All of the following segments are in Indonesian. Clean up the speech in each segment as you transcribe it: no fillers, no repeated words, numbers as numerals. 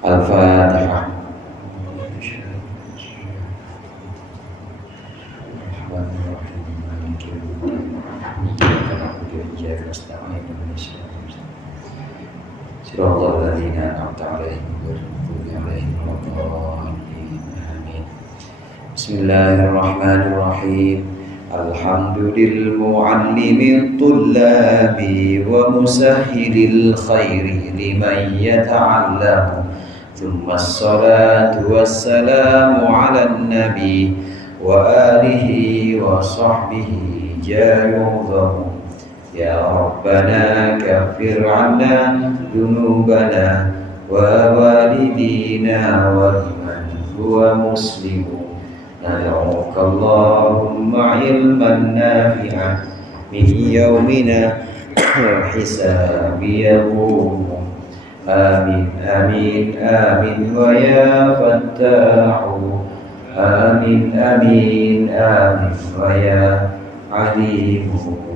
Al-Fatihah. Siratal ladzina an'amta 'alaihim ghairil maghdubi 'alaihim waladdallin. Amin. Bismillahirrahmanirrahim. Alhamdulil mu'allimit tullabi wa musahhilil khairi liman yata'allamu. Thumma as-salatu wassalamu 'alan nabi wa alihi wa sahbihi jayudahu. Ya Rabbana kaffir 'anna dunubana wa walidina wa liman huwa muslimun. Nad'uka Allahumma ilman nafi'an min yawmina hisabi yaqumu. Amin amin amin wa ya fattahu. Amin amin amin wa ya alimu.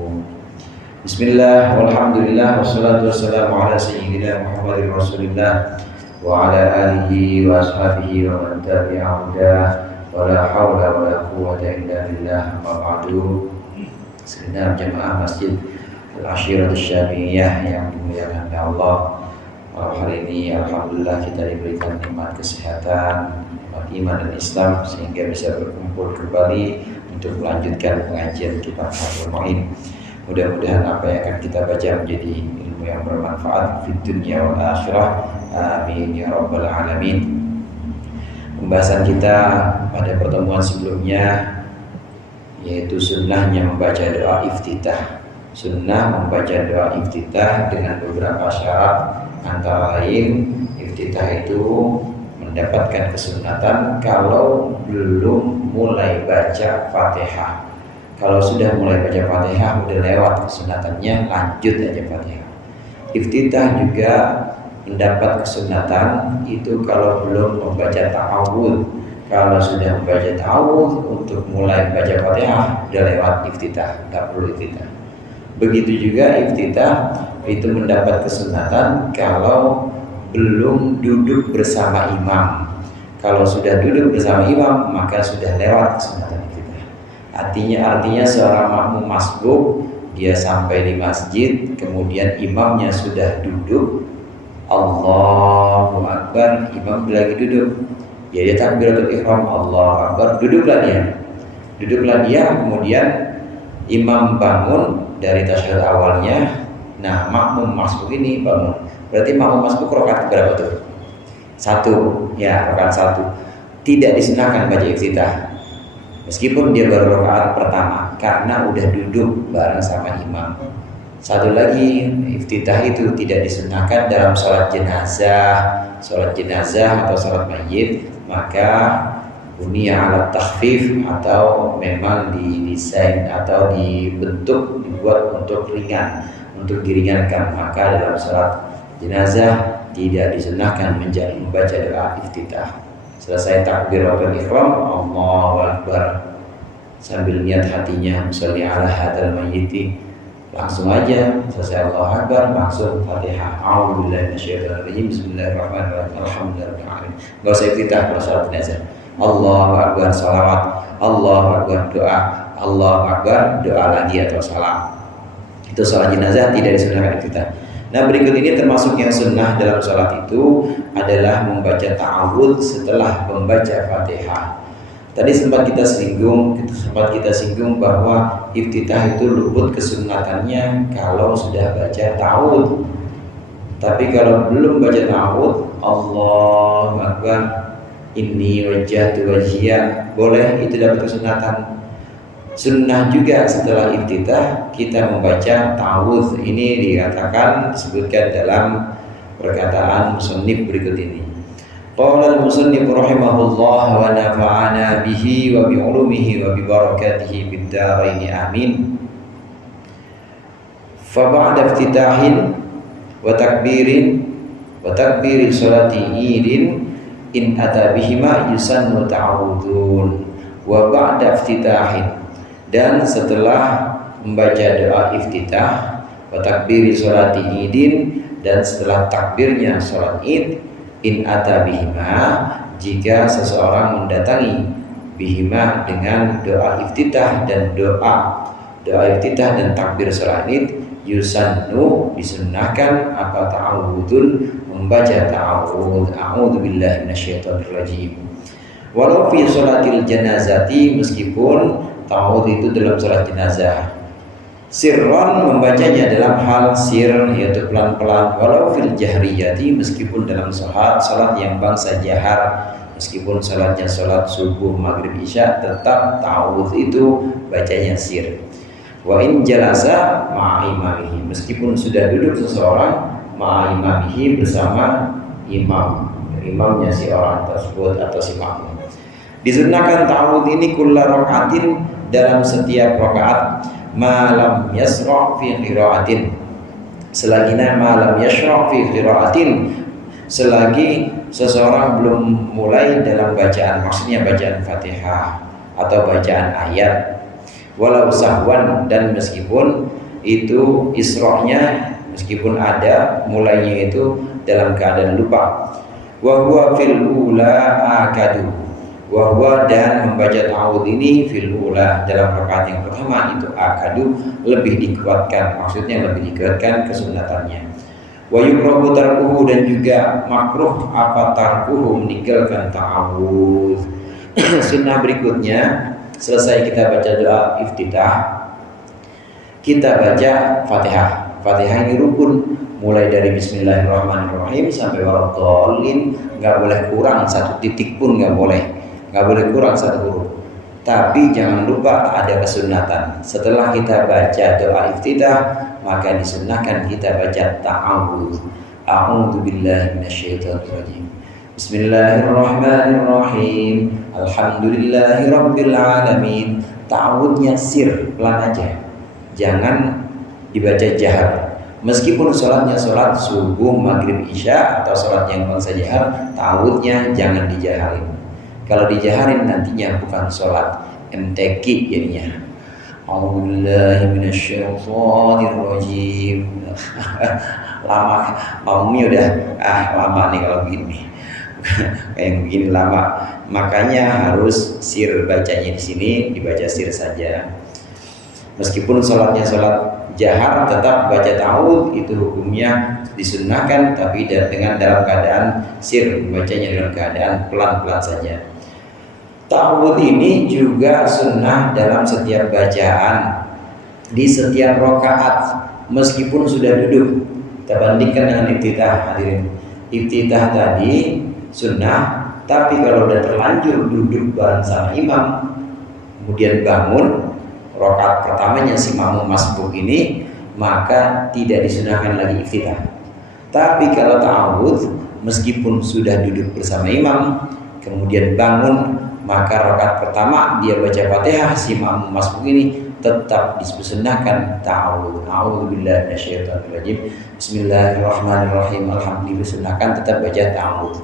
Bismillah, walhamdulillah, wassalatu wassalamu ala sayyidina Muhammadin Rasulillah wa ala alihi wa ashabihi wa man tabi'ahu wa la hawla wa la quwwata illa billah. Amma ba'du. Segenap jemaah Masjid Al-Ashiratus Syafi'iyah yang dimuliakan oleh Allah. Malam hari ini alhamdulillah kita diberikan nikmat kesehatan, nikmat iman dan Islam sehingga bisa berkumpul kembali untuk melanjutkan pengajian kitab Fathul Mu'in. Mudah-mudahan apa yang akan kita baca menjadi ilmu yang bermanfaat di dunia wal akhirah. Amin ya rabbal alamin. Pembahasan kita pada pertemuan sebelumnya yaitu sunnahnya membaca doa iftitah. Sunnah membaca doa iftitah dengan beberapa syarat, antara lain iftitah itu mendapatkan kesunatan kalau belum mulai baca Fatihah. Kalau sudah mulai baca Fatihah udah lewat kesunatannya, lanjut aja Fatihah. Iftitah juga mendapat kesunatan itu kalau belum membaca ta'awudz. Kalau sudah membaca ta'awudz untuk mulai baca Fatihah udah lewat iftitah, tak perlu iftitah. Begitu juga iftitah itu mendapat kesunatan kalau belum duduk bersama imam. Kalau sudah duduk bersama imam maka sudah lewat kesunatan. Artinya seorang makmum masbuk, dia sampai di masjid, kemudian imamnya sudah duduk, Allahu Akbar, imam lagi duduk, ya dia takbiratul ihram, Allahu Akbar, duduklah dia, kemudian imam bangun dari tasyahud awalnya. Nah, makmum masbuk ini bangun, berarti makmum masbuk rakaat berapa tuh? 1, ya rakaat 1. Tidak disunahkan baca iftitah meskipun dia baru rakaat pertama karena udah duduk bareng sama imam. Satu lagi, iftitah itu tidak disunahkan dalam sholat jenazah atau sholat mayit, maka bunia alat takhfif atau memang didesain atau dibuat untuk ringan, untuk diringankan, maka dalam sholat jenazah tidak disunahkan membaca doa iftitah. Selesai takbiratul ihram, Allahu Akbar, sambil niat hatinya sholli ala hadzal mayyiti, langsung aja selesai Allahu Akbar langsung Fatihah. A'udzubillahi minasyaitonir rajim. Bismillahirrahmanirrahim. Alhamdulillahirabbil alamin. Enggak usah iftitah kalau salat jenazah. Allahu Akbar salawat, Allahu Akbar doa, Allahu Akbar doa lagi atau salam. Itu salat jenazah tidak disunahkan iftitah. Nah, berikut ini termasuk yang sunnah dalam sholat itu adalah membaca ta'awudz setelah membaca Fatihah. Tadi sempat kita singgung bahwa iftitah itu luput kesunatannya kalau sudah baca ta'awudz. Tapi kalau belum baca ta'awudz, Allahu Akbar, inni wajjahtu wajhiya, boleh, itu dapat kesunatan. Sunnah juga setelah iftitah kita membaca ta'awudz. Ini disebutkan dalam perkataan musannif berikut ini. Qala al-musannif rahimahullah wa nafa'ana bihi wa bi ulumihi wa bi barakatihi bid dharain amin. Fa ba'da iftitahin wa takbirin salati idin in ata bihima yusannu ta'awudzun wa ba'da iftitahin, dan setelah membaca doa iftitah wa takbiri sholati idin, dan setelah takbirnya sholat id, In ata bihima, jika seseorang mendatangi bihima dengan doa iftitah dan doa iftitah dan takbir salat Id, yusannu, disunnahkan apa ta'awudun, membaca ta'awud, a'udzu billahi minasyaitonir rajim. Walau fi sholatil janazati, meskipun ta'awud itu dalam salat jenazah. Sirron, membacanya dalam hal sir, yaitu pelan-pelan. Walau fil jahriyati, meskipun dalam salat yang bangsa jahar, meskipun salatnya salat subuh, maghrib, isya, tetap ta'awudz itu bacanya sir. Wa in jalasa ma'a imamihi, meskipun sudah duduk seseorang ma'a imamihi, bersama imamnya si orang tersebut atau si makmum. Disunnahkan ta'awudz ini kulla rakaatin, dalam setiap rakaat, malam yasra' fi qiraatin, selagi malam yasra' fi qiraatin, selagi seseorang belum mulai dalam bacaan, maksudnya bacaan Fatihah atau bacaan ayat. Walau sahwan, dan meskipun itu isrohnya, meskipun ada mulainya itu dalam keadaan lupa. Wa huwa fil ula akadu, wa huwa, dan membaca ta'awudz ini fil ula, dalam rakaat yang pertama itu akadu, lebih dikuatkan, maksudnya lebih dikuatkan kesunatannya. Wa yukrahu tarkuhu, dan juga makruh apa tarkuhu, meninggalkan ta'awudz. Sunnah berikutnya, selesai kita baca doa iftitah, kita baca Fatihah. Fatihah ini rukun, mulai dari Bismillahirrahmanirrahim sampai waladhdallin, nggak boleh kurang satu titik pun, nggak boleh kurang satu huruf. Tapi jangan lupa ada kesunatan. Setelah kita baca doa iftitah, maka disunnahkan kita baca ta'awudz. A'udzu billahi minasyaitonir rajim. Bismillahirrahmanirrahim. Alhamdulillahi rabbil alamin. Ta'awudznya sir, pelan aja. Jangan dibaca jahar. Meskipun sholatnya sholat subuh, maghrib, isya, atau sholat yang bangsa jahar, ta'awudznya jangan dijaharin. Kalau dijaharin nantinya bukan sholat, MTQ jadinya. A'udzubillahi minasyaitonirrajim. Lama, makmumnya udah lama nih kalau begini. Kayak begini lama. Makanya harus sir bacanya di sini, dibaca sir saja. Meskipun sholatnya sholat jahar, tetap baca ta'awudz itu hukumnya disunnahkan, tapi dengan dalam keadaan sir, bacanya dalam keadaan pelan-pelan saja. Ta'awudz ini juga sunnah dalam setiap bacaan, di setiap rakaat, meskipun sudah duduk. Kita bandingkan dengan iftitah, hadirin. Iftitah tadi sunnah, tapi kalau udah terlanjur duduk bareng sama imam, kemudian bangun rakaat pertamanya si makmum masbuk ini, maka tidak disunahkan lagi iftitah. Tapi kalau ta'awudz, meskipun sudah duduk bersama imam, kemudian bangun, maka rakaat pertama dia baca Fatihah, si makmum masbuk ini tetap disunahkan ta'awudz. A'udzu billahi minasyaitonir rajim. Bismillahirrahmanirrahim. Alhamdulillah, disunahkan tetap baca ta'awudz.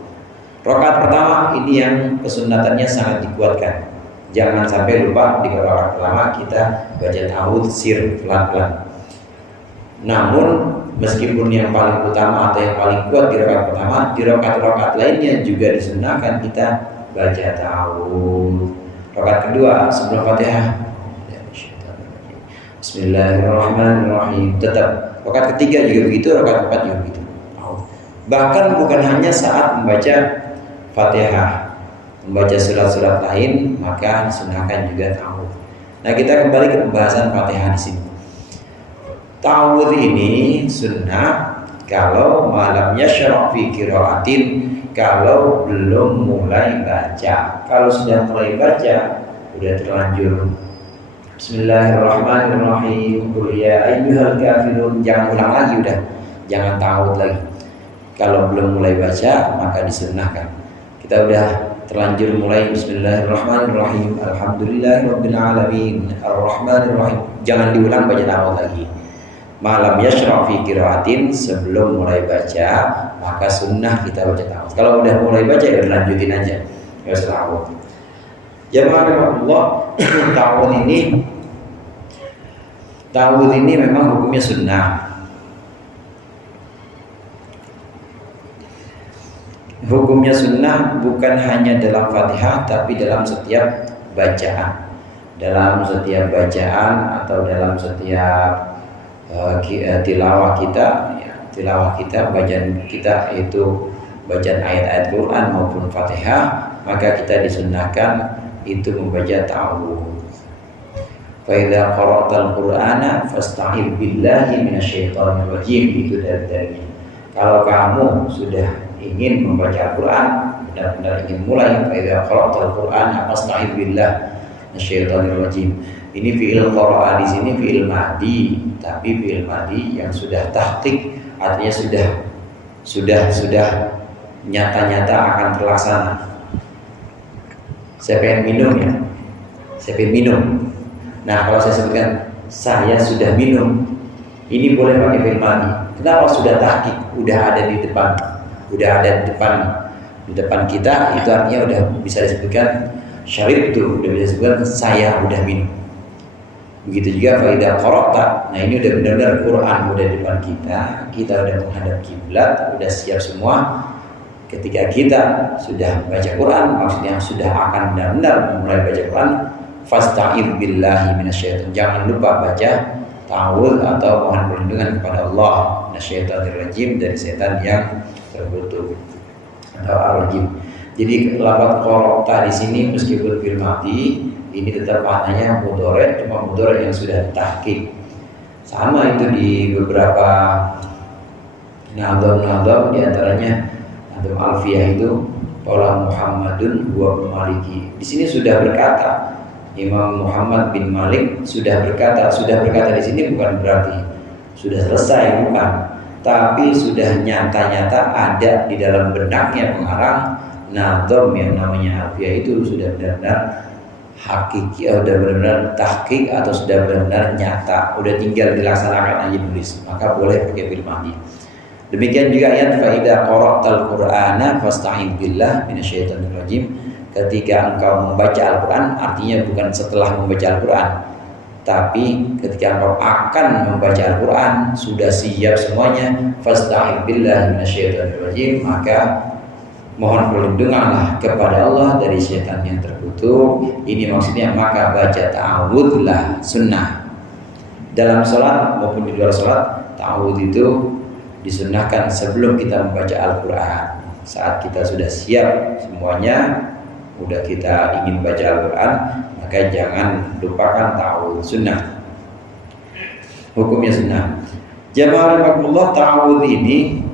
Rakaat pertama ini yang kesunatannya sangat dikuatkan. Jangan sampai lupa di rakaat pertama kita baca ta'awudz sir, pelan-pelan. Namun meskipun yang paling utama atau yang paling kuat di rakaat pertama, di rakaat-rakaat lainnya juga disunahkan kita baca ta'awudz. Rakaat kedua sebelum Fatihah, Bismillahirrahmanirrahim, tetap. Rakaat ketiga juga begitu, rakaat keempat juga begitu. Bahkan bukan hanya saat membaca Fatihah, membaca surat-surat lain, maka disunahkan juga ta'awudz. Nah, kita kembali ke pembahasan Fatihah di sini. Ta'awudz ini sunnah kalau malam yasra' fi qiraatin, kalau belum mulai baca. Kalau sudah mulai baca, udah terlanjur Bismillahirrahmanirrahim, qul ya ayyuhal kafirun, jangan ulang lagi, udah jangan ta'awudz lagi. Kalau belum mulai baca, maka disunnahkan. Kita udah terlanjur mulai Bismillahirrahmanirrahim, Alhamdulillahirabbil alamin, Arrahmanirrahim, jangan diulang, baca ta'awudz lagi. Malam yasra' fi qiraatin, sebelum mulai baca, maka sunnah kita baca ta'awudz. Kalau udah mulai baca, ya lanjutin aja, ya ta'awudz. Jamaah Allah, ta'awudz ini memang hukumnya sunnah. Hukumnya sunnah bukan hanya dalam Fatihah, tapi dalam setiap bacaan. Dalam setiap bacaan atau dalam setiap tilawah kita, ya, tilawah kita, bacaan kita itu bacaan ayat-ayat Quran maupun Fatihah, maka kita disunnahkan itu membaca ta'awudz. Fa idza qara'tal Qur'ana fasta'idz billahi minasyaitonir rajim. Itu dalilnya. Kalau kamu sudah ingin membaca Al-Quran, benar-benar ingin mulai, fa idza qara'tal Qur'ana fasta'idz billahi minasyaitonir rajim. Ini fi'il qara'a di sini fi'il madhi, tapi fi'il madhi yang sudah tahqiq, artinya sudah nyata-nyata akan terlaksana. Saya pengen minum ya, saya pengen minum. Nah, kalau saya sebutkan saya sudah minum, ini boleh pakai fi'il madhi. Kenapa? Sudah tahqiq, udah ada di depan, di depan kita, itu artinya udah bisa disebutkan syarib itu, udah bisa disebutkan saya udah minum. Begitu juga fa idza qara'ta. Nah, ini udah benar-benar Quran udah di depan kita udah menghadap kiblat, udah siap semua. Ketika kita sudah baca Quran, maksudnya sudah akan benar-benar mulai baca Quran, fasta'idz billahi minasyaiton. Jangan lupa baca ta'awudz atau mohon perlindungan kepada Allah minasyaitonir rajim, dari setan yang terkutuk atau ar-rajim. Jadi lafaz qara'ta di sini meskipun fil madhi, ini tetap maknanya mudhari', cuma mudhari' yang sudah tahqiq. Sama itu di beberapa nazam-nazam, di antaranya nazam Alfiyah itu qala Muhammadun huwa Maliki. Di sini sudah berkata Imam Muhammad bin Malik sudah berkata di sini bukan berarti sudah selesai, bukan, tapi sudah nyata-nyata ada di dalam benaknya pengarang nazam yang namanya Alfiyah itu sudah benar-benar hakiki, udah benar-benar tahqiq atau sudah benar-benar nyata, udah tinggal dilaksanakan aja nulis, maka boleh pakai fi'il madhi. Demikian juga ayat fa idza qara'tal Qur'ana fasta'idz billahi minasyaitonir rajim. Ketika engkau membaca Al-Quran, artinya bukan setelah membaca Al-Quran, tapi ketika engkau akan membaca Al-Quran, sudah siap semuanya, fasta'idz billahi minasyaitonir rajim, maka mohon perlindunganlah kepada Allah dari setan yang terkutuk. Ini maksudnya maka baca ta'awudzlah sunnah. Dalam sholat maupun di luar sholat, ta'awudz itu disunnahkan sebelum kita membaca Al-Quran. Saat kita sudah siap semuanya, udah kita ingin baca Al-Quran, maka jangan lupakan ta'awudz sunnah. Hukumnya sunnah. Jamaah rahimakumullah, ta'awudz ini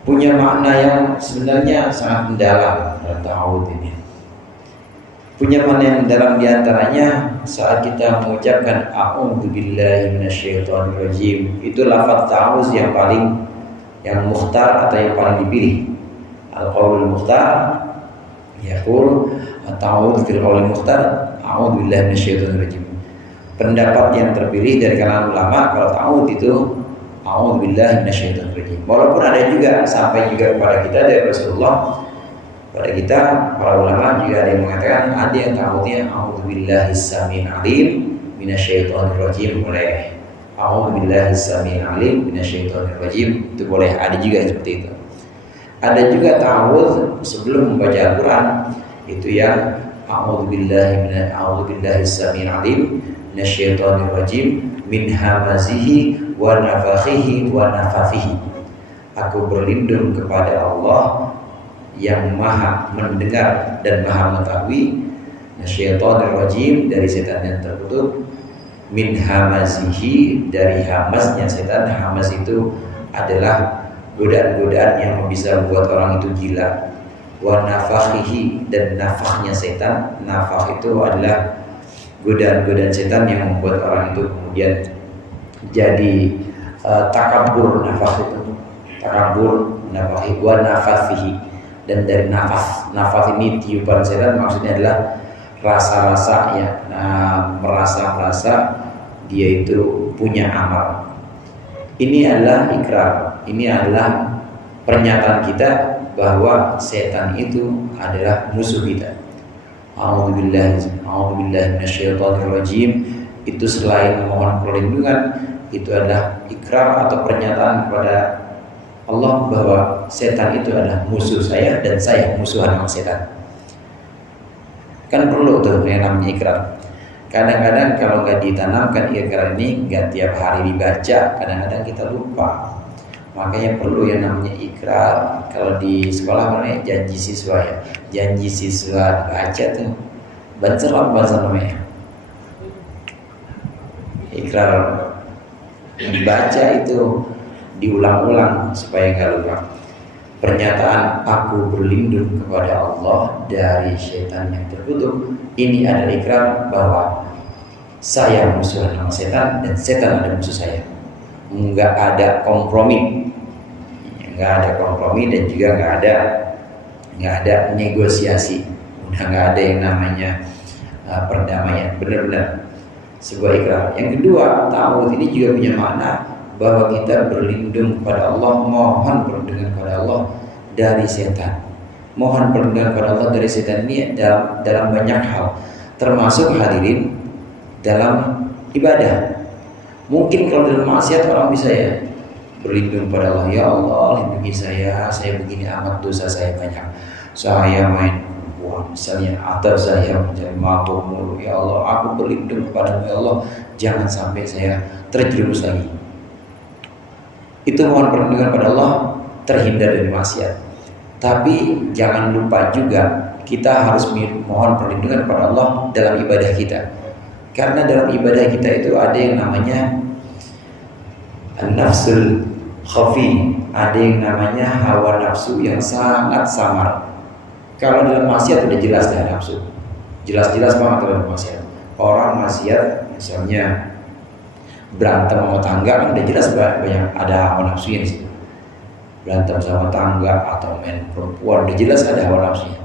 punya makna yang sebenarnya sangat mendalam. Ta'awudz ini punya makna yang mendalam, diantaranya saat kita mengucapkan a'udzubillahi minasyaitonir rajim, itu lafaz ta'awudz yang mukhtar atau yang paling dipilih. Al-qaulul mukhtar yaqul ta'awudz fil qaulil mukhtar a'udzubillahi minasyaitonir rajim. Pendapat yang terpilih dari kalangan ulama kalau ta'awudz itu a'udzubillahi minasyaitonir rajim. Walaupun ada juga sampai juga kepada kita dari Rasulullah, pada kita para ulama juga ada yang mengatakan ada yang ta'awudznya a'udzubillahis samil alim minasyaitonir rajim, boleh. A'udzubillahis samil alim minasyaitonir rajim, itu boleh, ada juga yang seperti itu. Ada juga ta'awudz sebelum membaca Al-Quran, itu yang a'udzubillahis samil alim minasyaitonir rajim min hamazihi wa nafakhihi wa nafathihi. Aku berlindung kepada Allah yang maha mendengar dan maha mengetahui, nasyaitonir rajim, dari setan yang terkutuk, min hamazihi, dari hamasnya setan. Hamas itu adalah godaan-godaan yang bisa membuat orang itu gila. Wa nafakhihi, dan nafaknya setan. Nafakh itu adalah godaan-godaan setan yang membuat orang itu kemudian jadi takabur. Nafakh itu takabur, nafakhi wa nafathihi. Dan dari nafas ini tiupan setan, maksudnya adalah rasa-rasa ya, merasa dia itu punya amal. Ini adalah ikrar, ini adalah pernyataan kita bahwa setan itu adalah musuh kita. A'udzubillahi minasyaitonir rajim, itu selain memohon perlindungan, itu adalah ikrar atau pernyataan kepada Allah bahwa setan itu adalah musuh saya dan saya musuhan sama setan. Kan perlu tuh yang namanya ikrar. Kadang-kadang kalau nggak ditanamkan ikrar ini, nggak tiap hari dibaca, kadang-kadang kita lupa. Makanya perlu yang namanya ikrar. Kalau di sekolah namanya janji siswa ya. Janji siswa baca tuh. Baca apa namanya? Ikrar dibaca itu diulang-ulang supaya nggak lupa. Pernyataan aku berlindung kepada Allah dari setan yang terkutuk. Ini adalah ikrar bahwa saya musuh sama setan dan setan ada musuh saya. Nggak ada kompromi, dan juga nggak ada negosiasi. Udah nggak ada yang namanya perdamaian. Benar-benar sebuah ikrar. Yang kedua, ta'awudz ini juga punya makna bahwa kita berlindung kepada Allah, mohon perlindungan kepada Allah dari setan. Mohon perlindungan kepada Allah dari setan ini dalam banyak hal, termasuk hadirin dalam ibadah. Mungkin kalau dalam maksiat orang bisa ya berlindung kepada Allah, ya Allah lindungi saya begini amat dosa saya banyak, saya main perempuan misalnya, atau saya menjadi mabuk mulu, ya Allah aku berlindung kepada ya Allah jangan sampai saya terjerumus lagi. Itu mohon perlindungan pada Allah, terhindar dari maksiat. Tapi jangan lupa juga kita harus mohon perlindungan kepada Allah dalam ibadah kita. Karena dalam ibadah kita itu ada yang namanya an-nafsul khafi, ada yang namanya hawa nafsu yang sangat samar. Kalau dalam maksiat udah jelas dah nafsu, jelas-jelas banget dalam maksiat. Orang maksiat misalnya berantem sama tangga kan udah jelas banyak ada hawa nafsunya di situ. Berantem sama tangga atau main perempuan udah jelas ada hawa nafsunya.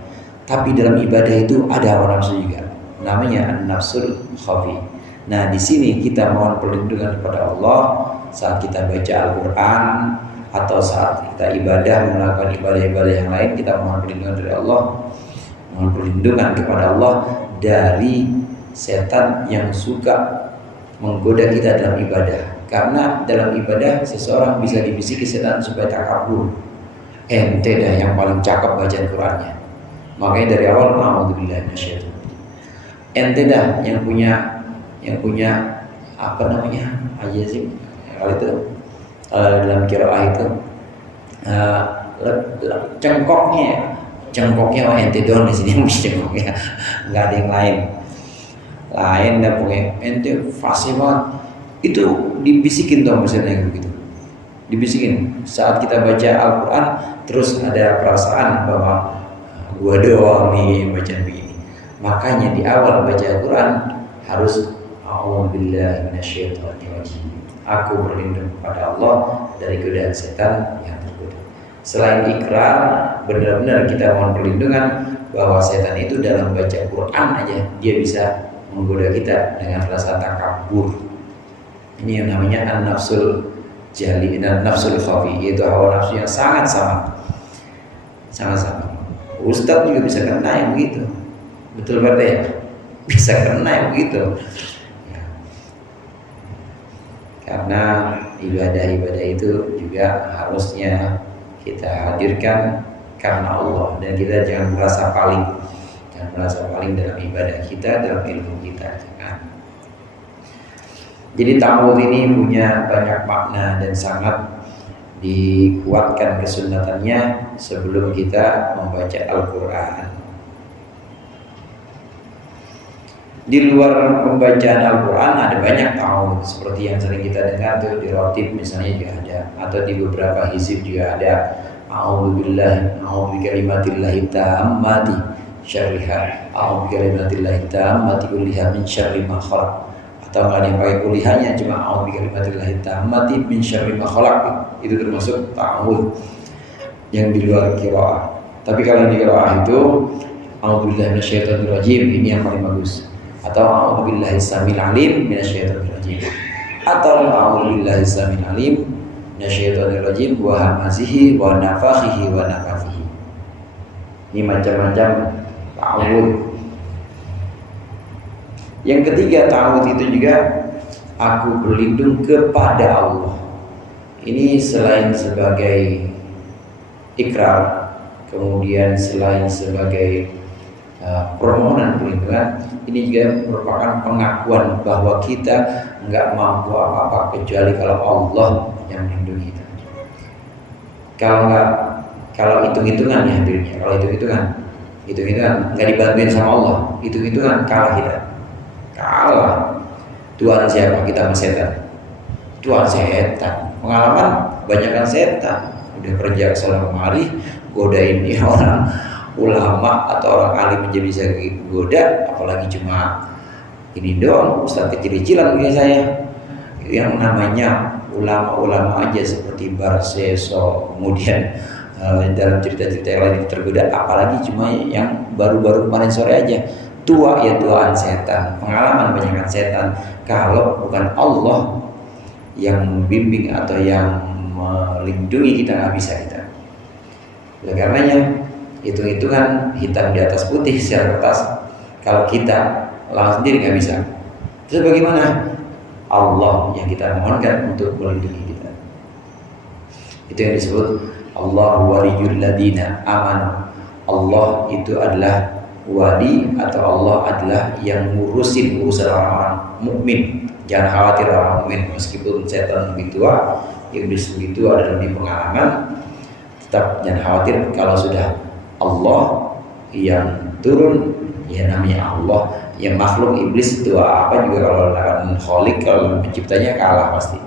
Tapi dalam ibadah itu ada hawa nafsu juga, namanya an-nafsul khafi. Nah di sini kita mohon perlindungan kepada Allah saat kita baca Al-Quran atau saat kita ibadah, melakukan ibadah-ibadah yang lain, kita mohon perlindungan dari Allah, mohon perlindungan kepada Allah dari setan yang suka menggoda kita dalam ibadah. Karena dalam ibadah seseorang bisa dibisiki setan supaya takabur. Ente dah yang paling cakep bacaan Qurannya. Makanya dari awal a'udzubillahi minasyaitonir rajim. Ente dah yang punya apa namanya? Ajazim. Kalau itu dalam qiraah itu cengkoknya ente doang di sini mesti cengkoknya. Enggak ada yang lain. Dah pokoknya ente fasih banget. Itu dibisikin dong misalnya begitu. Dibisikin saat kita baca Al-Quran, terus ada perasaan bahwa gua doang nih bacaan begini. Makanya di awal baca Al-Quran harus a'udzubillahi minasyaitonir rajim. Aku berlindung kepada Allah dari godaan setan yang terkutuk. Selain ikrar, benar-benar kita mohon perlindungan bahwa setan itu dalam baca Quran aja dia bisa menggoda kita dengan rasa takabur. Ini yang namanya an-nafsul jali dan nafsul khafi, yaitu hawa nafsu yang sangat sama. Ustadz juga bisa kena yang begitu. Betul berarti ya? Bisa kena yang begitu. Ya. Karena ibadah-ibadah itu juga harusnya kita hadirkan karena Allah, dan kita jangan merasa paling dalam ibadah kita, dalam ilmu kita. Jangan. Jadi ta'awudz ini punya banyak makna dan sangat dikuatkan kesunatannya sebelum kita membaca Al-Quran. Di luar pembacaan Al-Quran ada banyak ta'awudz, seperti yang sering kita dengar tuh di rotib misalnya juga ada, atau di beberapa hizib juga ada. A'udzubillahi bikalimatillahi tammati syarriha, a'udzubillahi tammati kulliha min syarri ma khalaq. Atau nggak ada yang pakai kuliahnya, cuma a'udzubillahi tammati min syarri ma khalaq. Itu termasuk ta'awudz yang di luar qiraah. Tapi kalau di qiraah itu a'udzubillahi minasyaitonir rajim, ini yang paling bagus. Atau a'udzubillahi samil alim minasyaitonir rajim. Atau a'udzubillahi samil alim minasyaitonir rajim wa hamazihi wa nafathihi wa nafathihi. Ini macam-macam ta'awudz. Yang ketiga ta'awudz itu juga aku berlindung kepada Allah. Ini selain sebagai ikrar, kemudian selain sebagai permohonan perlindungan, ini juga merupakan pengakuan bahwa kita nggak mampu apa-apa kecuali kalau Allah yang melindungi kita. Kalau hitung-hitungan ya hadirnya, kalau hitung-hitungan nggak dibantuin sama Allah, hitung-hitungan kalah kita, kalah. Tuhan siapa? Kita sama setan. Tuhan setan. Pengalaman banyakkan setan. Udah kerja kesana kemari, godain dia orang ulama atau orang alim aja bisa goda, apalagi cuma ini doang, ustaz kecil-kecilan kayak saya. Yang namanya ulama-ulama aja seperti Barseso, kemudian dalam cerita-cerita yang lain tergoda, apalagi cuma yang baru-baru kemarin sore aja. Tua ya tuaan setan, pengalaman banyakkan setan. Kalau bukan Allah yang membimbing atau yang melindungi kita, nggak bisa kita. Oleh karenanya hitung-hitungan hitam di atas putih secara kertas, kalau kita lawan sendiri nggak bisa. Terus bagaimana? Allah yang kita mohonkan untuk melindungi kita. Itu yang disebut Allahu waliyul ladina amanu. Allah itu adalah wali atau Allah adalah yang ngurusin urusan orang-orang mukmin. Jangan khawatir orang mukmin, meskipun setan lebih tua, iblis lebih tua dan lebih pengalaman, tetap jangan khawatir kalau sudah Allah yang turun, ya namanya Allah. Yang makhluk iblis itu apa juga kalau lawan Khalik, kalau penciptanya kalah pasti.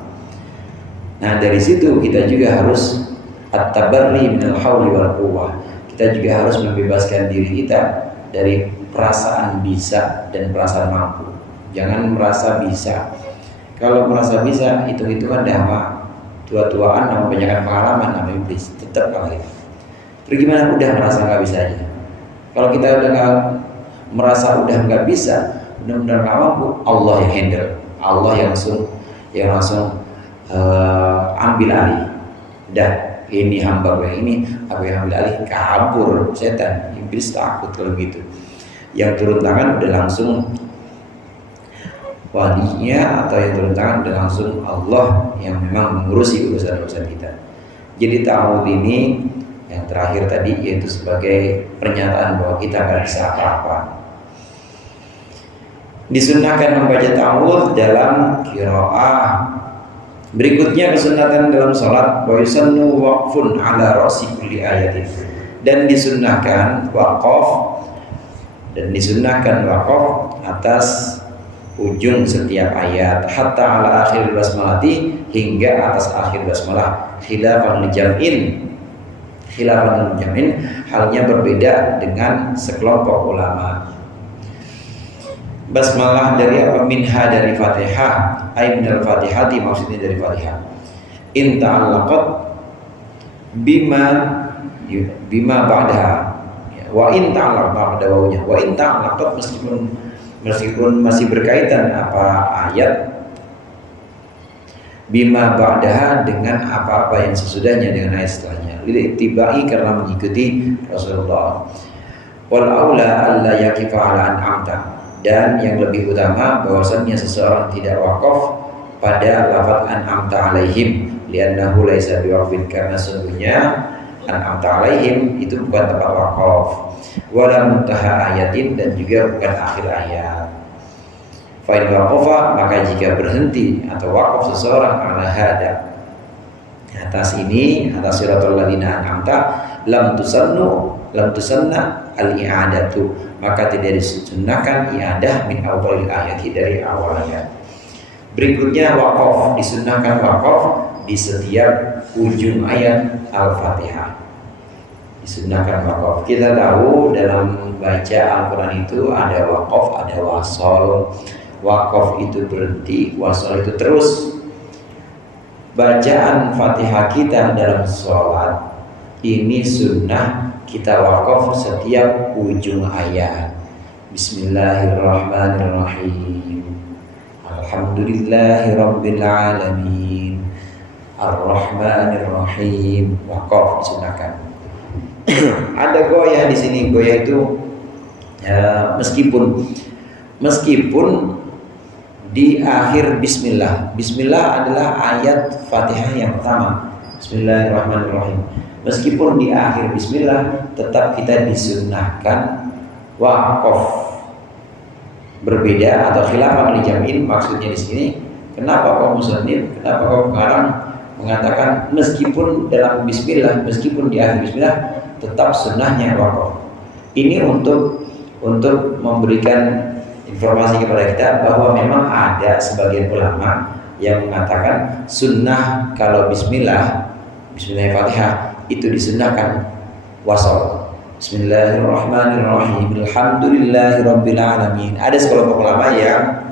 Nah dari situ kita juga harus at-tabarri minal hauli wal quwwah. Kita juga harus membebaskan diri kita dari perasaan bisa dan perasaan mampu. Jangan merasa bisa. Kalau merasa bisa, hitung-hitungan nama tua-tuaan, nama banyakkan pengalaman, nama iblis, tetap kalah itu. Terus gimana? Udah merasa nggak bisa aja. Kalau kita udah nggak merasa udah nggak bisa, benar-benar nggak mampu, Allah yang handle, Allah yang langsung ambil alih. Udah, ini hamba gue, ini aku yang ambil alih, kabur setan, iblis takut kalau gitu. Yang turun tangan udah langsung walinya, atau yang turun tangan udah langsung Allah yang memang mengurusi urusan-urusan kita. Jadi ta'awudz ini yang terakhir tadi yaitu sebagai pernyataan bahwa kita nggak bisa apa-apa. Disunnahkan membaca ta'awudz dalam qiraah. Berikutnya kesunatan dalam salat, wa yusannu waqfun ala ra'si kulli ayatin. Dan disunnahkan waqaf atas ujung setiap ayat, hatta ala akhir basmalati, hingga atas akhir basmalah. Khilafan jam'in, halnya berbeda dengan sekelompok ulama. Basmalah dari apa? Minha dari Fatihah, ay minal Fatihati, maksudnya dari Fatihah. In ta'allaqat bima ba'daha, wa in ta'allaq ba'da wawunya, wa in ta'allaqat, meskipun masih berkaitan apa ayat, bima ba'daha, dengan apa-apa yang sesudahnya, dengan ayat setelahnya, li'tibai, karena mengikuti Rasulullah. Wal aula alla yaqifa ala an'amta, dan yang lebih utama bahwasannya seseorang tidak wakaf pada lafaz an'amta alaihim, li'annahu laisa biwaqfin, karena sungguhnya an'amta alaihim itu bukan tempat wakaf, wala muntaha ayatin, dan juga bukan akhir ayat. Fa'in waqafa, maka jika berhenti atau wakaf seseorang ala hada, atas ini, atas siratal ladzina an'amta, lam tusanna al-i'adatu, maka tidak disunnahkan i'adah min awalil ayat, dari awal ayat. Berikutnya waqaf, disunnahkan waqaf di setiap ujung ayat Al-Fatihah. Disunnahkan waqaf. Kita tahu dalam baca Al-Quran itu ada waqaf, ada wasol. Waqaf itu berhenti, wasol itu terus. Bacaan Fatihah kita dalam sholat ini sunnah kita waqaf setiap ujung ayat. Bismillahirrahmanirrahim. Alhamdulillahirabbil alamin. Ar-Rahmanirrahim. Waqaf disunahkan. Ada goyah di sini. Goyah itu meskipun di akhir bismillah. Bismillah adalah ayat Fatihah yang pertama. Bismillahirrahmanirrahim. Meskipun di akhir bismillah tetap kita disunnahkan waqaf. Berbeda atau khilafan li jam'in, maksudnya di sini kenapa kaum musannif, kenapa kaum pengarang mengatakan meskipun dalam bismillah, meskipun di akhir bismillah tetap sunnahnya waqaf. Ini untuk memberikan informasi kepada kita bahwa memang ada sebagian ulama yang mengatakan sunnah kalau Bismillahirrahmanirrahim itu disunnahkan wasol. Bismillahirrahmanirrahim. Alhamdulillahirabbil alamin. Ada sekelompok ulama yang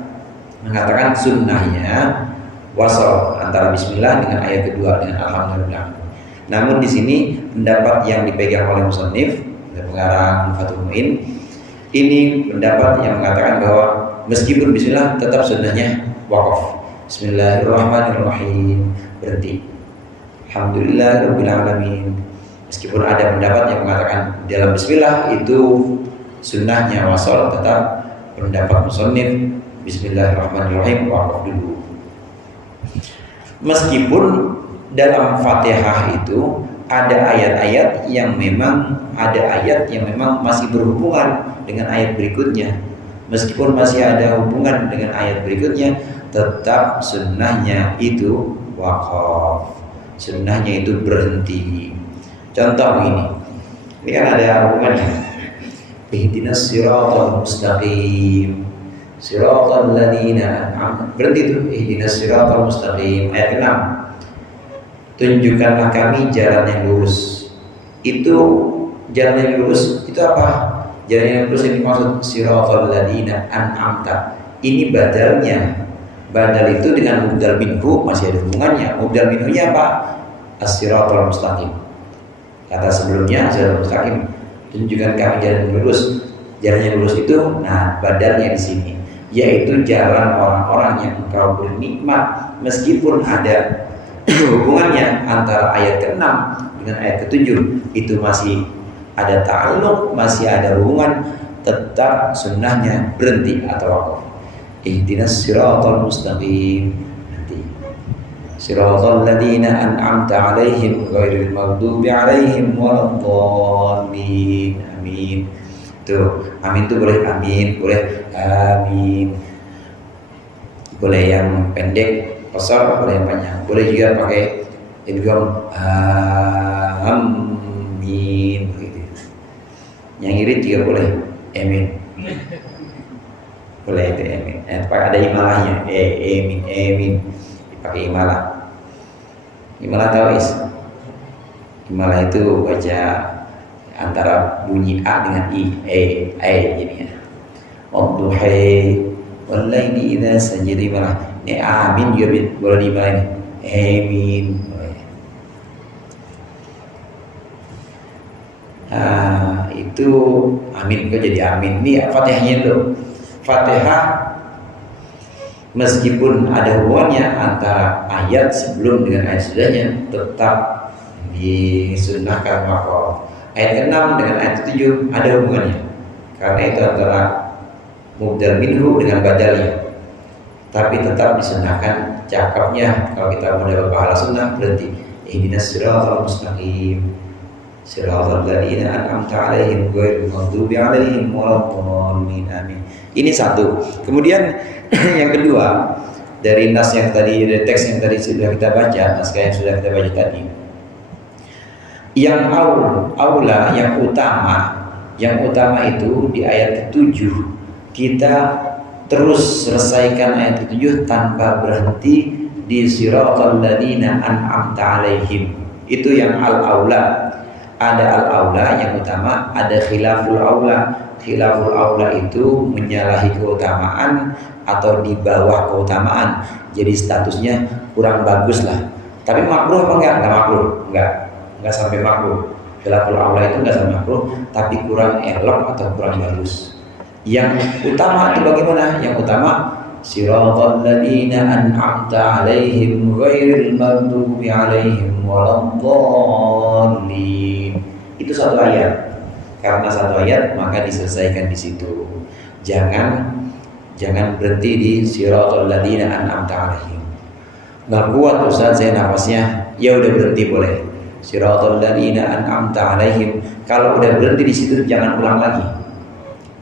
mengatakan sunnahnya wasol antara bismillah dengan ayat kedua dengan alhamdulillah. Namun di sini pendapat yang dipegang oleh musannif dan pengarang Fathul Muin ini pendapat yang mengatakan bahwa meskipun bismillah tetap sunnahnya waqaf. Bismillahirrahmanirrahim, berhenti. Alhamdulillahirabbil alamin. Meskipun ada pendapat yang mengatakan dalam bismillah itu sunnahnya wasol, tetap pendapat musannif bismillahirrahmanirrahim waqaf dulu. Meskipun dalam Fatihah itu ada ayat-ayat yang memang masih berhubungan dengan ayat berikutnya. Meskipun masih ada hubungan dengan ayat berikutnya, tetap sunnahnya itu waqaf. Sunnahnya itu berhenti. Contoh ini kan ada hubungannya. Ihdinas siratal mustaqim, siratal ladzina an'amta. Berhenti itu, ihdinas siratal mustaqim ayat 6. Tunjukkanlah kami jalan yang lurus. Itu jalan yang lurus itu apa? Jalan yang lurus yang dimaksud siratal ladzina an'amta. Ini badalnya. Badal itu dengan mubdal minhu masih ada hubungannya. Mubdal minhunya apa? As-siratal mustaqim. Kata sebelumnya siratal mustaqim, tunjukkan kami jalan yang lurus. Jalan yang lurus itu, nah badalnya di sini, yaitu jalan orang-orang yang engkau bernikmat. Meskipun ada hubungannya antara ayat ke-6 dengan ayat ke-7, itu masih ada ta'alluq, masih ada hubungan, tetap sunnahnya berhenti atau waqaf. Ihdinas siratal mustaqim, nanti siratal ladzina an'amta 'alaihim ghairil maghdubi 'alaihim waladdallin. Amin. Tuh, amin tuh boleh amin, boleh amin. Boleh yang pendek qasar, boleh yang panjang. Boleh juga pakai idgham amin begitu. Yang irit juga boleh amin. Boleh itu amin. Ada imalahnya. Amin. Dipakai imalah. Imalah tahu is? Imalah itu baca antara bunyi a dengan i. Jadinya. Wadduhi wal laili idza sajada imalah. Ini amin juga boleh diimalah ini. Amin. Itu amin kok jadi amin. Ini Fatihahnya dulu. Fatihah meskipun ada hubungannya antara ayat sebelum dengan ayat sesudahnya, tetap disunnahkan waqaf. Ayat ke-6 dengan ayat ke-7 ada hubungannya, karena itu antara mubdal minhu dengan badalnya. Tapi tetap disunnahkan cakapnya. Kalau kita mau dapat pahala sunnah, berhenti. Ihdinas siratal mustaqim, siratal ladzina an'amta 'alaihim ghairil maghdubi 'alaihim waladdallin. Amin. Ini satu. Kemudian yang kedua, dari nas yang tadi, dari teks yang tadi sudah kita baca, naskah yang sudah kita baca tadi, yang aula, yang utama itu di ayat ke-7 kita terus selesaikan ayat ke-7 tanpa berhenti di siratal ladzina an'amta 'alaihim. Itu yang al-aula. Ada al-aula yang utama, ada khilaful aula. Khilaful aula itu menyalahi keutamaan atau di bawah keutamaan. Jadi statusnya kurang bagus lah. Tapi makruh apa enggak? Enggak makruh. Enggak sampai makruh. Khilaful aula itu enggak sampai makruh, tapi kurang elok atau kurang bagus. Yang utama itu bagaimana? Yang utama siratal ladzina an'amta 'alaihim ghairil maghdubi 'alaihim waladdallin. Itu satu ayat. Karena satu ayat maka diselesaikan di situ. Jangan berhenti di siratal ladzina an'amta 'alaihim. Enggak kuat Ustaz saya nafasnya. Ya udah berhenti boleh. Siratal ladzina an'amta 'alaihim. Kalau udah berhenti di situ jangan ulang lagi.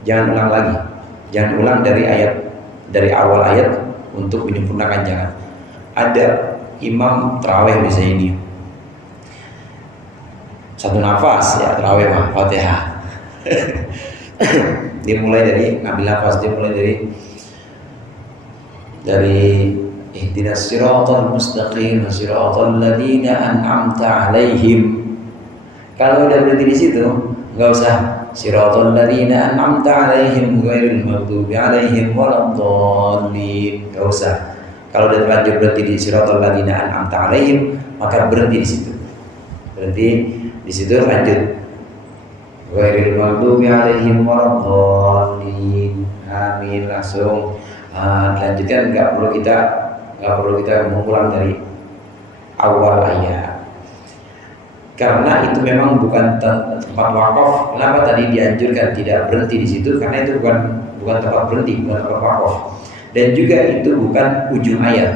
Jangan ulang lagi. Jangan ulang dari awal ayat untuk menyempurnakan, jangan. Ada imam tarawih misalnya ini. Satu nafas ya tarawih mah Fatihah. Dia mulai dari ngambil nafas, dia mulai dari ihdinas siratal mustaqim siratal ladzina an'amta 'alaihim. Kalau udah berhenti di situ, enggak usah siratal ladzina an'amta 'alaihim ghairil maghdubi 'alaihim waladdallin. Enggak usah. Kalau udah terlanjur berhenti di siratal ladzina an'amta 'alaihim, maka berhenti di situ. Berhenti di situ, lanjut. Ghairil maghdubi 'alaihim waladdallin. Amin, langsung dilanjutkan, nggak perlu kita mengulang dari awal ayat, karena itu memang bukan tempat wakaf. Kenapa tadi dianjurkan tidak berhenti di situ? Karena itu bukan tempat berhenti, bukan tempat wakaf, dan juga itu bukan ujung ayat.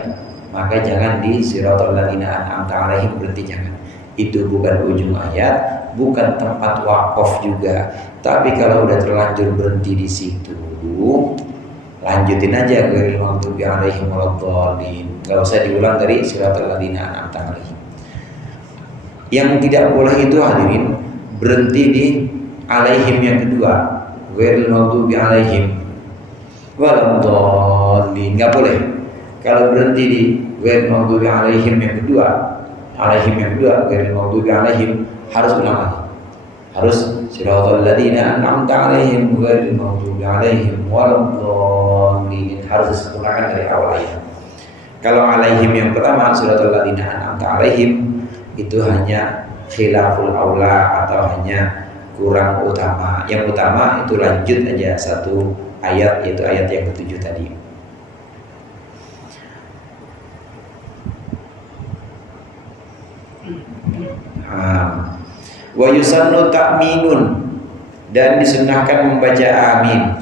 Maka jangan di siratal ladzina an'amta 'alaihim berhenti, jangan. Itu bukan ujung ayat, bukan tempat wakaf juga. Tapi kalau udah terlanjur berhenti di situ, lanjutin aja ghairil maghdubi 'alaihim waladdallin. Enggak usah diulang dari siratal ladzina an'amta 'alaihim. Yang tidak boleh itu hadirin berhenti di 'alaihim yang kedua, ghairil maghdubi 'alaihim waladdallin. Enggak boleh. Kalau berhenti di ghairil maghdubi 'alaihim yang kedua, ghairil maghdubi 'alaihim, harus ulang lagi. Harus siratal ladzina an'amta 'alaihim ghairil maghdubi 'alaihim waladdallin, harus disempurnakan dari awal ayat. Kalau 'alaihim yang pertama siratal ladzina an'amta 'alaihim itu hanya khilaful aula atau hanya kurang utama. Yang utama itu lanjut aja satu ayat, yaitu ayat yang ke-7 tadi. Wa yusannu ta'minun, dan disunahkan membaca amin.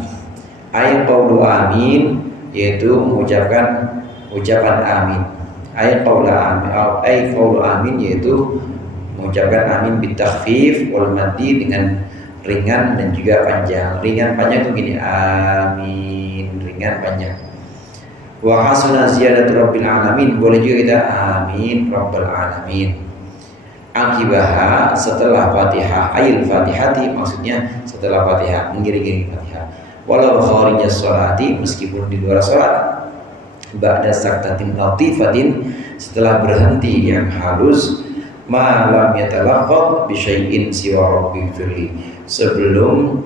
Ayat qaulu amin, yaitu mengucapkan ucapan amin. Ayat qaulu amin yaitu mengucapkan amin bitakhfif wal maddi, dengan ringan dan juga panjang. Ringan panjang itu gini, amin, ringan panjang. Wa hasuna ziyadatu rabbil alamin, boleh juga kita amin rabbal alamin. Akibaha, setelah Fatihah, ayil Fatihati, maksudnya setelah Fatihah, mengiringi Fatihah. Walau kharijas sholati, meskipun di luar sholat. Ba'da saktatin latifatin, setelah berhenti yang halus. Malam yatalaffadh bi syai'in siwa rabbighfirli, sebelum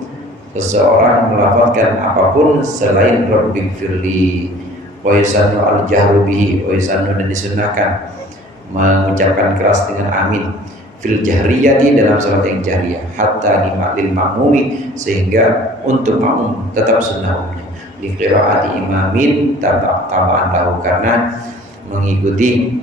seseorang melafazkan apapun selain rabbighfirli. Wa yusannu al-jahru bihi, wa yusannu, dan disunnahkan mengucapkan keras dengan amin fil jahriyati, dalam salat yang jahriyah, hatta lil makmumi, sehingga untuk makmum tetap sunnah umumnya. Li qiraati imamin taba'an lahu, karena mengikuti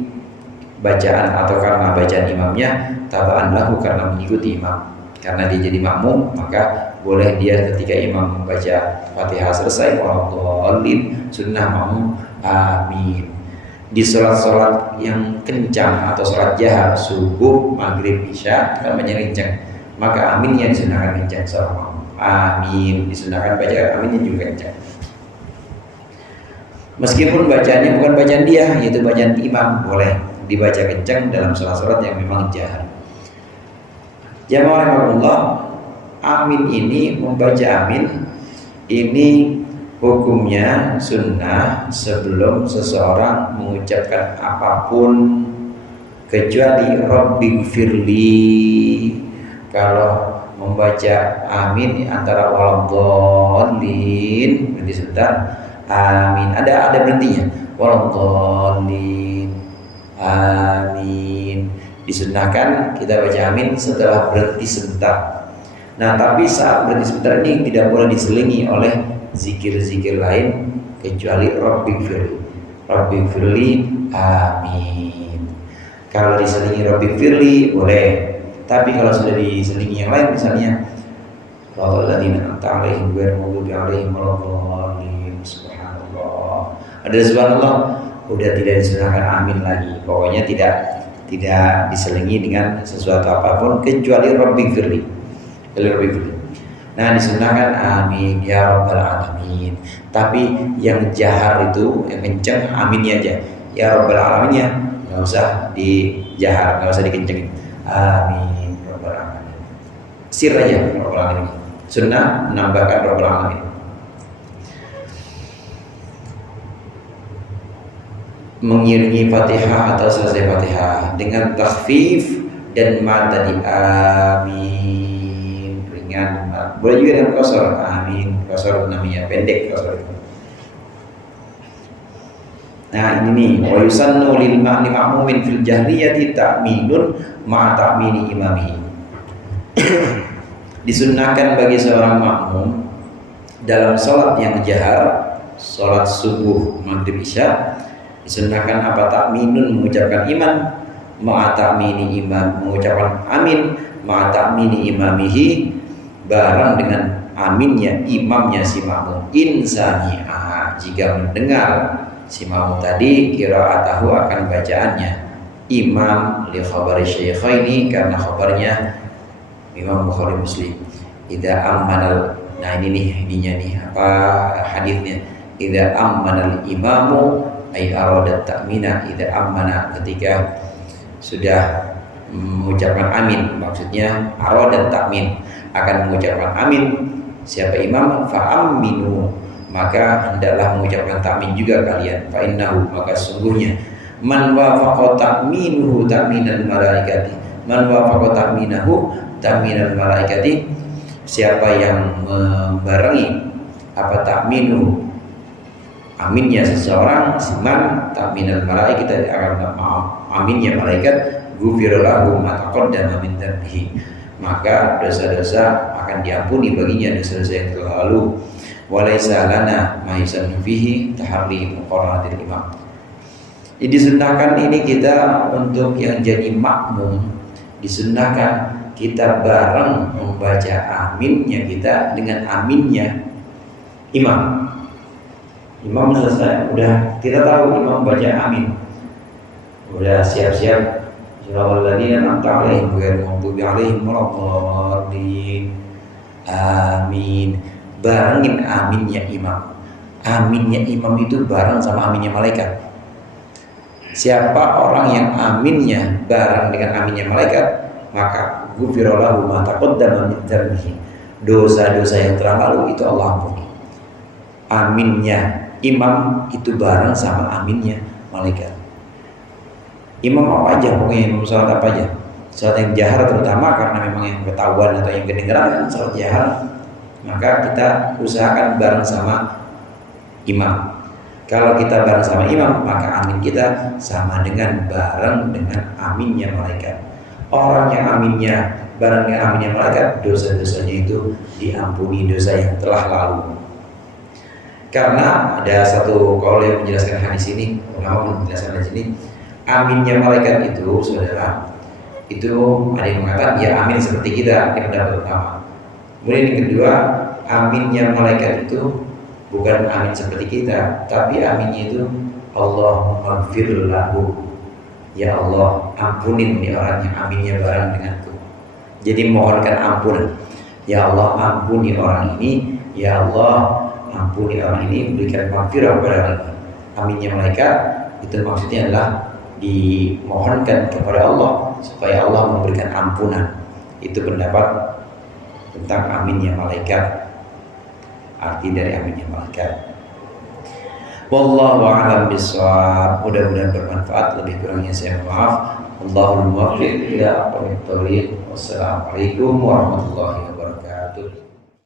bacaan atau karena bacaan imamnya, taba'an lahu, karena mengikuti imam. Karena dia jadi makmum, maka boleh dia ketika imam membaca Fatihah selesai waladdallin, sunnah makmum amin. Di sholat-sholat yang kencang atau sholat jahar, subuh, maghrib, isya, kan banyak kencang, maka aminnya disunahkan kencang. Sholat amin disunahkan baca aminnya juga kencang, meskipun bacaannya bukan bacaan dia, yaitu bacaan imam, boleh dibaca kencang dalam sholat-sholat yang memang jahar. Jamaah rahimahullah, amin ini, membaca amin ini hukumnya sunnah sebelum seseorang mengucapkan apapun kecuali rabbighfirli. Kalau membaca amin antara waladdallin, berhenti sebentar, amin, ada berhentinya, waladdallin, amin. Disunahkan kita baca amin setelah berhenti sebentar. Nah, tapi saat berhenti sebentar ini tidak boleh diselingi oleh zikir-zikir lain kecuali rabbighfirli, amin. Kalau diselingi rabbighfirli boleh, tapi kalau sudah diselingi yang lain, misalnya walladzina an'amta 'alaihim ghairil maghdubi 'alaihim waladdallin, subhanallah, ada subhanallah, udah tidak disunahkan amin lagi. Pokoknya tidak tidak diselingi dengan sesuatu apapun kecuali Rabbighfirli. Nah, disunahkan amin ya rabbal alamin. Tapi yang jahar itu, yang kenceng aminnya aja. Ya rabbal alamin ya, nggak usah dijahar, nggak usah dikencengin. Amin rabbal alamin. Sir aja rabbal alamin. Sunnah menambahkan rabbal alamin. Mengiringi Fatihah atau selesai Fatihah dengan takhfif dan mad tadi amin ringan. Boleh juga dengan qasar amin, qasar namanya pendek qasar. Nah ini nih, wa yusannu lil ma'mumin fil jahriyati ta'minun ma'a ta'mini imami. Disunnahkan bagi seorang makmum dalam sholat yang jahar, sholat subuh, maghrib, isya, disunnahkan apa ta'minun mengucapkan iman ma'a ta'mini imam, mengucapkan amin ma'a ta'mini imamihi, bareng dengan aminnya imamnya si makmum. Insani'ah, jika mendengar si makmum tadi qira'atahu akan bacaannya. Imam li khabari syaikhaini, karena khabarnya Imam Bukhari Muslim. Idza ammanal, nah ini nih ininya nih apa hadisnya, idza ammanal imamu ay aradat ta'mina, idza ammana ketika sudah mengucapkan amin, maksudnya aradat ta'min, akan mengucapkan amin siapa imam, fa'aminu, maka hendaklah mengucapkan ta'min juga kalian. Fa'innahu, maka sungguhnya man wafaqa ta'minuhu ta'minal malaikati, man wafaqa ta'minahu ta'minal malaikati, siapa yang membarengi apa ta'minu aminnya seseorang, siman ta'minal malaikati, akan aminnya malaikat, ghufira lahu ma taqaddama min dhanbihi, maka dosa-dosa akan diampuni baginya, dosa-dosa yang telah lalu. Walaysa lana ma yusannu fihi tahri muqarranatil imam. Jadi disunnahkan ini kita untuk yang jadi makmum, disunnahkan kita bareng membaca aminnya kita dengan aminnya imam. Imam selesai, udah kita tahu imam baca amin, udah siap-siap Shalawal ladzina an'amta 'alaihim ghairil maghdubi 'alaihim waladdallin. Amin. Barengin aminnya imam. Aminnya imam itu bareng sama aminnya malaikat. Siapa orang yang aminnya bareng dengan aminnya malaikat, maka ghufira lahu ma taqaddama min dzambihi. Dosa-dosa yang telah lalu itu Allah ampuni. Aminnya imam itu bareng sama aminnya malaikat. Imam apa aja, pokoknya imam sholat apa aja, sholat yang jahar terutama karena memang yang ketahuan atau yang kedengeran sholat jahar, maka kita usahakan bareng sama imam. Kalau kita bareng sama imam, maka amin kita sama dengan bareng dengan aminnya malaikat. Orang yang aminnya bareng dengan aminnya malaikat, dosa-dosanya itu diampuni, dosa yang telah lalu. Karena ada satu qaul yang menjelaskan hadis ini, ulama menjelaskan hadis ini, aminnya malaikat itu, saudara, itu ada yang mengatakan ya amin seperti kita, ini pendapat pertama. Kemudian yang kedua, aminnya malaikat itu bukan amin seperti kita, tapi aminnya itu Allahumma ighfir lahu, ya Allah ampunin nih orang yang aminnya bareng denganku. Jadi mohonkan ampunan, ya Allah ampuni orang ini, ya Allah ampuni orang ini, berikan maghfirah kepada orang ini. Aminnya malaikat itu maksudnya adalah dimohonkan kepada Allah supaya Allah memberikan ampunan. Itu pendapat tentang aminnya malaikat, arti dari aminnya malaikat. Wallahu a'lam bishawab. Mudah-mudahan bermanfaat, lebih kurangnya saya maaf. Allahul muwaffiq ila aqwamit thoriq. Wassalamualaikum warahmatullahi wabarakatuh.